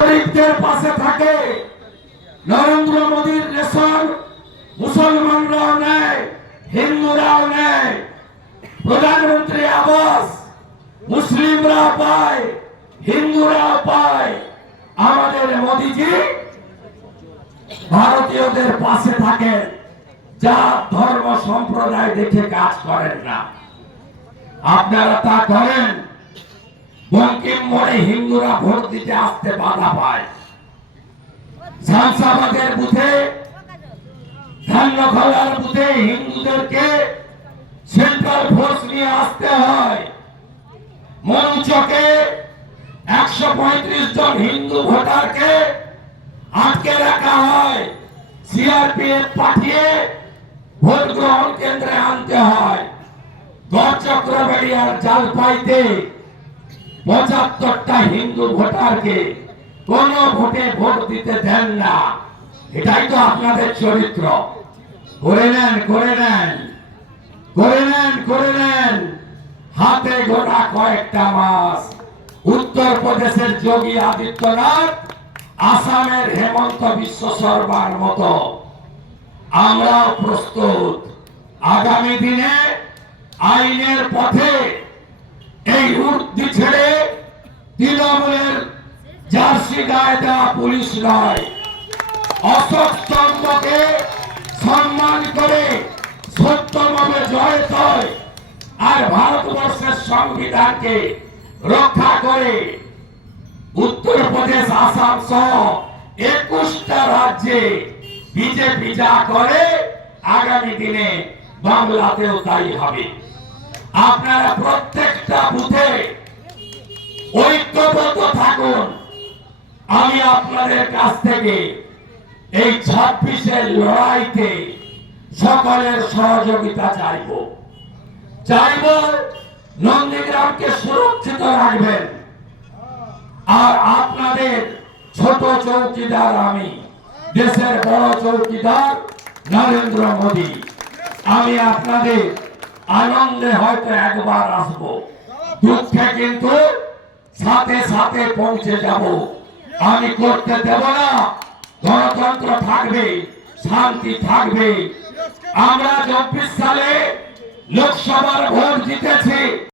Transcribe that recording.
গরিবদের পাশে থাকে। নরেন্দ্র মোদীর রেশন মুসলমানরাও নেয়, হিন্দুরাও নেয়। প্রধানমন্ত্রী আবাস মুসলিমরা পায়, হিন্দুরাও পায়। আমাদের মোদীজি ভারতীয়দের পাশে থাকেন, যা ধর্ম সম্প্রদায় দেখে কাজ করেন না। আপনারা তা করেন। বঙ্কিম হিন্দুরা ভোট দিতে আসতে বাধা পায়। শামসাবাদের বুথে, ধান্যখলার বুথে হিন্দুদেরকে সেন্ট্রাল ফোর্স নিয়ে আসতে হয়। মনুচকে একশো পঁয়ত্রিশ জন হিন্দু ভোটারকে আটকে রাখা হয়। সিআরপিএফ পাঠিয়ে ভোট গ্রহণ কেন্দ্রে আনতে হয়। গড় চক্রবাড়িয়ার জালপাইতে পঁচাত্তরটা হিন্দু ভোটারকে কোন ভোটে ভোট দিতে দেন না। এটাই তো আপনাদের চরিত্র। করে নেন করে নেন করে নেন করে নেন। হাতে গোটা কয়েকটা মাস। উত্তর প্রদেশের যোগী আদিত্যনাথ, আসামের হেমন্ত বিশ্ব শর্মার মতো। আমরাও প্রস্তুত। আগামী দিনে আইনের পথে তৃণমূলের জার্সি গায়ে দেওয়া পুলিশ নয়। অশোক স্তম্ভকে সম্মান করে সত্যভাবে জয় তয় আর ভারতবর্ষের সংবিধানকে রক্ষা করে উত্তরপ্রদেশ, আসাম সহ একুশটা রাজ্যে বিজেপি যা করে, আগামী দিনে বাংলাতেও তাই হবে। আপনারা প্রত্যেকটা থাকুন আমি আপনাদের কাছ থেকে এই ছাব্বিশের লড়াইতে সকলের সহযোগিতা চাইব। চাইব নন্দীগ্রামকে সুরক্ষিত রাখবেন। আর আপনাদের ছোট চৌকিদার আমি, দেশের বড় চৌকিদার নরেন্দ্র মোদী। আমি আপনাদের আনন্দে হয়তো একবার আসব। দুঃখে কিন্তু সাথে সাথে পৌঁছে যাব। আমি করতে দেব না। গণতন্ত্র থাকবে, শান্তি থাকবে। আমরা চব্বিশ সালে লোকসভার ভোট জিতেছি।